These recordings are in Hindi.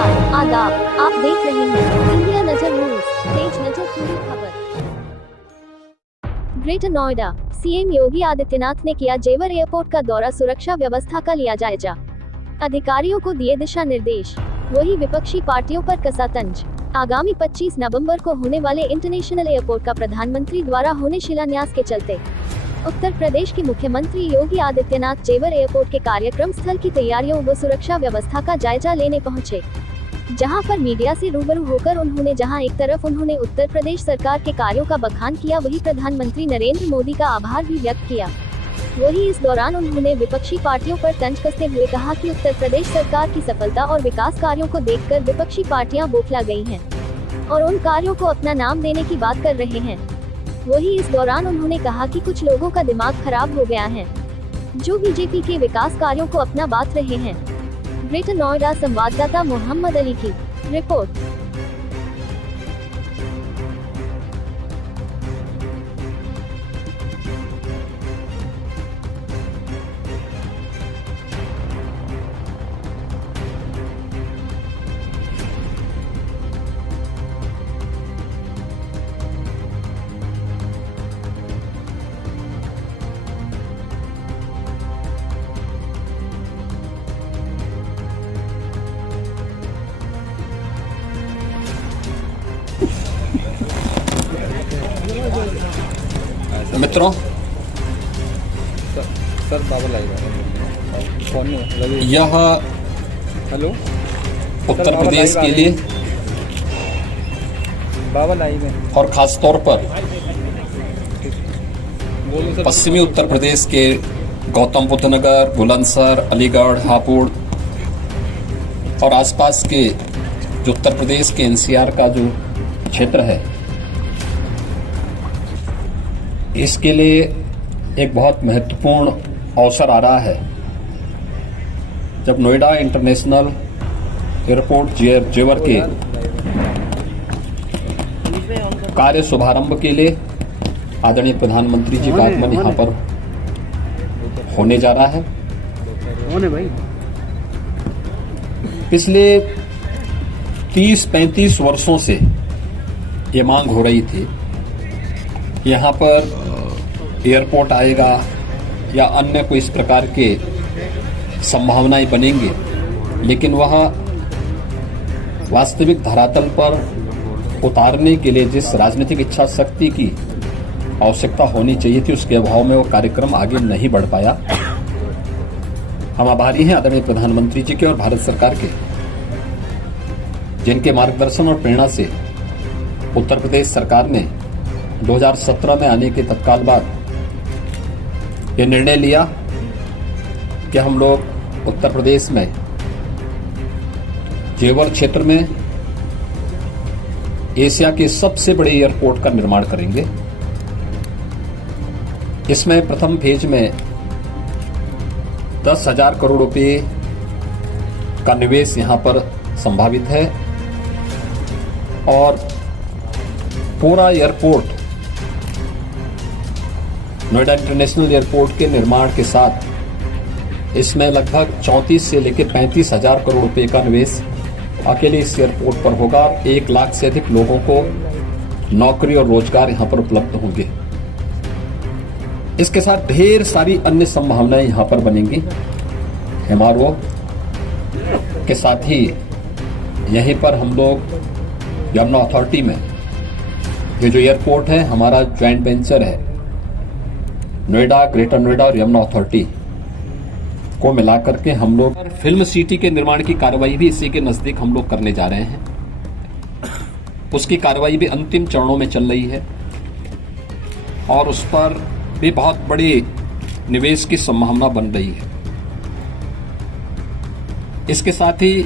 नमस्कार, आदाब। आप देख रहे हैं इंडिया नजर न्यूज, तेज नजर पूरी खबर। ग्रेटर नोएडा सीएम योगी आदित्यनाथ ने किया जेवर एयरपोर्ट का दौरा, सुरक्षा व्यवस्था का लिया जायजा, अधिकारियों को दिए दिशा निर्देश। वही विपक्षी पार्टियों पर कसा तंज। आगामी 25 नवंबर को होने वाले इंटरनेशनल एयरपोर्ट का प्रधानमंत्री द्वारा होने शिलान्यास के चलते उत्तर प्रदेश के मुख्यमंत्री योगी आदित्यनाथ जेवर एयरपोर्ट के कार्यक्रम स्थल की तैयारियों व सुरक्षा व्यवस्था का जायजा लेने पहुंचे, जहां पर मीडिया से रूबरू होकर उन्होंने एक तरफ उत्तर प्रदेश सरकार के कार्यों का बखान किया, वहीं प्रधानमंत्री नरेंद्र मोदी का आभार भी व्यक्त किया। वहीं इस दौरान उन्होंने विपक्षी पार्टियों पर तंज कसते हुए कहा कि उत्तर प्रदेश सरकार की सफलता और विकास कार्यों को देखकर विपक्षी पार्टियां बौखला गई हैं और उन कार्यों को अपना नाम देने की बात कर रहे हैं। वहीं इस दौरान उन्होंने कहा कि कुछ लोगों का दिमाग खराब हो गया है, जो बीजेपी के विकास कार्यों को अपना बात रहे हैं। ग्रेटर नोएडा संवाददाता मोहम्मद अली की रिपोर्ट। मित्रों, सर बाबा यह हेलो उत्तर प्रदेश के लिए बाबा लाइव है और खास तौर पर पश्चिमी उत्तर प्रदेश के गौतम बुद्ध नगर, बुलंदशहर, अलीगढ़, हापुड़ और आसपास के जो उत्तर प्रदेश के एनसीआर का जो क्षेत्र है, इसके लिए एक बहुत महत्वपूर्ण अवसर आ रहा है जब नोएडा इंटरनेशनल एयरपोर्ट जेवर के कार्य शुभारंभ के लिए आदरणीय प्रधानमंत्री जी का आगमन यहाँ पर होने जा रहा है। पिछले 30-35 वर्षों से ये मांग हो रही थी, यहाँ पर एयरपोर्ट आएगा या अन्य कोई इस प्रकार के संभावनाएं बनेंगे, लेकिन वह वास्तविक धरातल पर उतारने के लिए जिस राजनीतिक इच्छा शक्ति की आवश्यकता होनी चाहिए थी, उसके अभाव में वो कार्यक्रम आगे नहीं बढ़ पाया। हम आभारी हैं आदरणीय प्रधानमंत्री जी के और भारत सरकार के, जिनके मार्गदर्शन और प्रेरणा से उत्तर प्रदेश सरकार ने 2017 में आने के तत्काल बाद ये निर्णय लिया कि हम लोग उत्तर प्रदेश में जेवर क्षेत्र में एशिया के सबसे बड़े एयरपोर्ट का निर्माण करेंगे। इसमें प्रथम फेज में 10,000 करोड़ रुपए का निवेश यहां पर संभावित है और पूरा एयरपोर्ट नोएडा इंटरनेशनल एयरपोर्ट के निर्माण के साथ इसमें लगभग 34 से लेकर 35,000 करोड़ रुपए का निवेश अकेले इस एयरपोर्ट पर होगा। 1 लाख से अधिक लोगों को नौकरी और रोजगार यहां पर उपलब्ध होंगे। इसके साथ ढेर सारी अन्य संभावनाएं यहां पर बनेंगी। एमआरओ के साथ ही यहीं पर हम लोग यमुना अथॉरिटी में ये जो एयरपोर्ट है हमारा ज्वाइंट वेंचर है, नोएडा, ग्रेटर नोएडा और यमुना अथॉरिटी को मिलाकर के हम लोग फिल्म सिटी के निर्माण की कार्रवाई भी इसी के नजदीक हम लोग करने जा रहे हैं। उसकी कार्रवाई भी अंतिम चरणों में चल रही है और उस पर भी बहुत बड़े निवेश की संभावना बन रही है। इसके साथ ही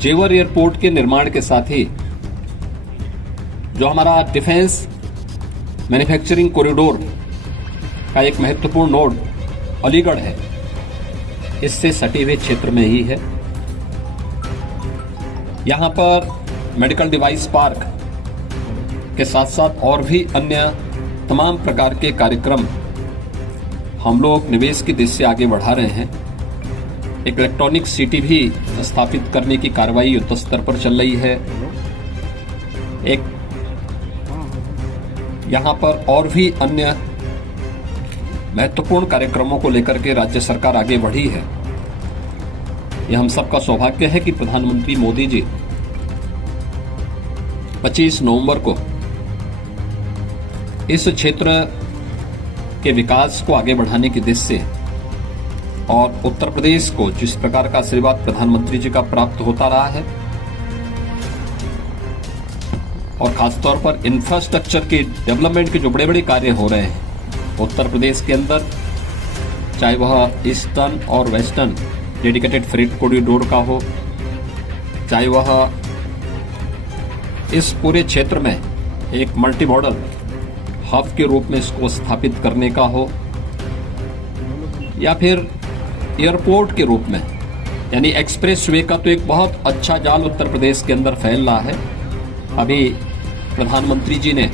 जेवर एयरपोर्ट के निर्माण के साथ ही जो हमारा डिफेंस मैन्युफैक्चरिंग कॉरिडोर का एक महत्वपूर्ण नोड अलीगढ़ है, इससे सटे हुए क्षेत्र में ही है। यहां पर मेडिकल डिवाइस पार्क के साथ साथ और भी अन्य तमाम प्रकार के कार्यक्रम हम लोग निवेश की दिशा से आगे बढ़ा रहे हैं। एक इलेक्ट्रॉनिक सिटी भी स्थापित करने की कार्रवाई युद्ध स्तर पर चल रही है। एक यहाँ पर और भी अन्य महत्वपूर्ण कार्यक्रमों को लेकर के राज्य सरकार आगे बढ़ी है। यह हम सबका सौभाग्य है कि प्रधानमंत्री मोदी जी 25 नवंबर को इस क्षेत्र के विकास को आगे बढ़ाने की दिशा से और उत्तर प्रदेश को जिस प्रकार का आशीर्वाद प्रधानमंत्री जी का प्राप्त होता रहा है और खासतौर पर इंफ्रास्ट्रक्चर के डेवलपमेंट के जो बड़े बड़े कार्य हो रहे हैं उत्तर प्रदेश के अंदर, चाहे वह ईस्टर्न और वेस्टर्न डेडिकेटेड फ्रेट कॉरिडोर का हो, चाहे वह इस पूरे क्षेत्र में एक मल्टी मॉडल हब के रूप में इसको स्थापित करने का हो, या फिर एयरपोर्ट के रूप में, यानी एक्सप्रेसवे का तो एक बहुत अच्छा जाल उत्तर प्रदेश के अंदर फैल रहा है। अभी प्रधानमंत्री जी ने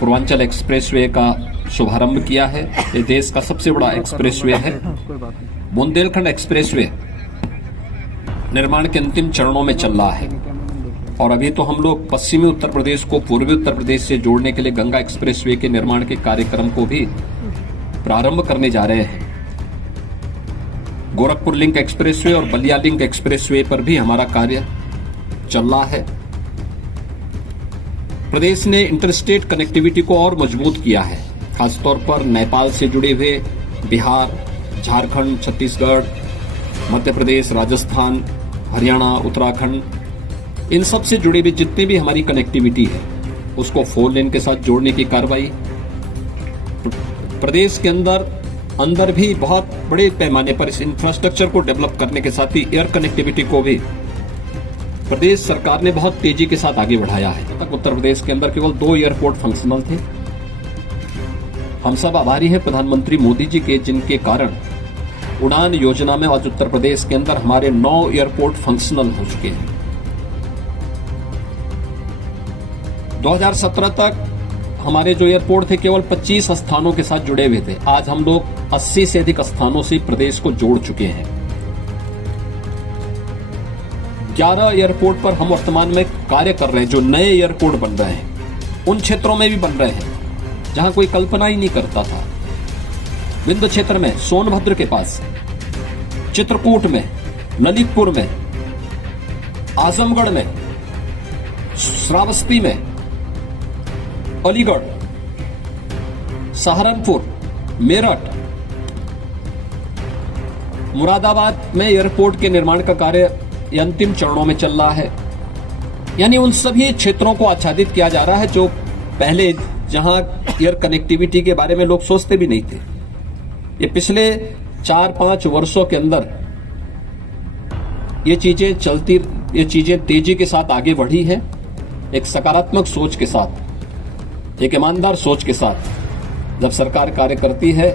पूर्वांचल एक्सप्रेसवे का शुभारंभ किया है। ये देश का सबसे बड़ा एक्सप्रेसवे है। बुंदेलखंड एक्सप्रेसवे निर्माण के अंतिम चरणों में चल रहा है और अभी तो हम लोग पश्चिमी उत्तर प्रदेश को पूर्वी उत्तर प्रदेश से जोड़ने के लिए गंगा एक्सप्रेसवे के निर्माण के कार्यक्रम को भी प्रारंभ करने जा रहे हैं। गोरखपुर लिंक एक्सप्रेसवे और बलिया लिंक एक्सप्रेसवे पर भी हमारा कार्य चल रहा है। प्रदेश ने इंटरस्टेट कनेक्टिविटी को और मजबूत किया है, खासतौर पर नेपाल से जुड़े हुए बिहार, झारखंड, छत्तीसगढ़, मध्य प्रदेश, राजस्थान, हरियाणा, उत्तराखंड, इन सब से जुड़ी हुई जितनी भी हमारी कनेक्टिविटी है उसको 4 लेन के साथ जोड़ने की कार्रवाई। प्रदेश के अंदर भी बहुत बड़े पैमाने पर इस इंफ्रास्ट्रक्चर को डेवलप करने के साथ ही एयर कनेक्टिविटी को भी प्रदेश सरकार ने बहुत तेजी के साथ आगे बढ़ाया है। तक उत्तर प्रदेश के अंदर केवल 2 एयरपोर्ट फंक्शनल थे। हम सब आभारी हैं प्रधानमंत्री मोदी जी के, जिनके कारण उड़ान योजना में आज उत्तर प्रदेश के अंदर हमारे 9 एयरपोर्ट फंक्शनल हो चुके हैं। 2017 तक हमारे जो एयरपोर्ट थे केवल 25 स्थानों के साथ जुड़े हुए थे। आज हम लोग 80 से अधिक स्थानों से प्रदेश को जोड़ चुके हैं। 11 एयरपोर्ट पर हम वर्तमान में कार्य कर रहे हैं। जो नए एयरपोर्ट बन रहे हैं उन क्षेत्रों में भी बन रहे हैं जहां कोई कल्पना ही नहीं करता था। विंध्य क्षेत्र में, सोनभद्र के पास, चित्रकूट में, ललितपुर में, आजमगढ़ में, श्रावस्ती में, अलीगढ़, सहारनपुर, मेरठ, मुरादाबाद में एयरपोर्ट के निर्माण का कार्य अंतिम चरणों में चल रहा है। यानी उन सभी क्षेत्रों को आच्छादित किया जा रहा है जो पहले जहां एयर कनेक्टिविटी के बारे में लोग सोचते भी नहीं थे। ये पिछले 4-5 वर्षों के अंदर ये चीजें तेजी के साथ आगे बढ़ी हैं। एक सकारात्मक सोच के साथ, एक ईमानदार सोच के साथ जब सरकार कार्य करती है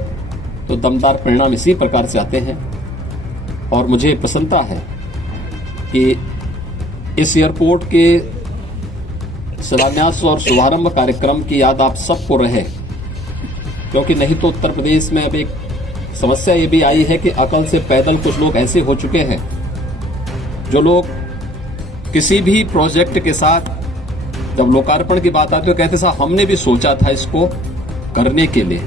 तो दमदार परिणाम इसी प्रकार से आते हैं। और मुझे प्रसन्नता है कि इस एयरपोर्ट के शिलान्यास और शुभारंभ कार्यक्रम की याद आप सबको रहे, क्योंकि नहीं तो उत्तर प्रदेश में अब एक समस्या ये भी आई है कि अकल से पैदल कुछ लोग ऐसे हो चुके हैं जो लोग किसी भी प्रोजेक्ट के साथ जब लोकार्पण की बात आती है तो कहते साहब हमने भी सोचा था इसको करने के लिए।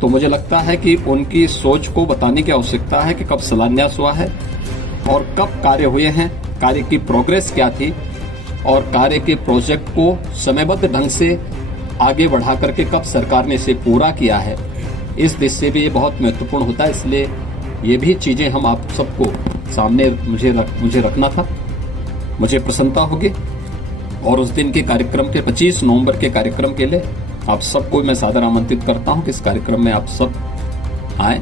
तो मुझे लगता है कि उनकी सोच को बताने की आवश्यकता है कि कब शिलान्यास हुआ है और कब कार्य हुए हैं, कार्य की प्रोग्रेस क्या थी और कार्य के प्रोजेक्ट को समयबद्ध ढंग से आगे बढ़ा करके कब सरकार ने इसे पूरा किया है। इस दृष्टि से भी ये बहुत महत्वपूर्ण होता है। इसलिए ये भी चीजें हम आप सबको सामने मुझे रखना था। मुझे प्रसन्नता होगी और उस दिन के कार्यक्रम के 25 नवंबर के कार्यक्रम के लिए आप सबको मैं सादर आमंत्रित करता हूं कि इस कार्यक्रम में आप सब आए,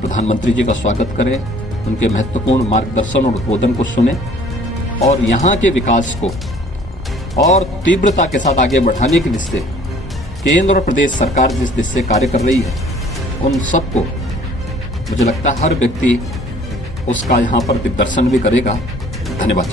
प्रधानमंत्री जी का स्वागत करें, उनके महत्वपूर्ण मार्गदर्शन और उद्बोधन को सुने और यहाँ के विकास को और तीव्रता के साथ आगे बढ़ाने की दिशा केंद्र और प्रदेश सरकार जिस दिशा से कार्य कर रही है उन सबको मुझे लगता है हर व्यक्ति उसका यहाँ पर दिग्दर्शन भी करेगा। धन्यवाद।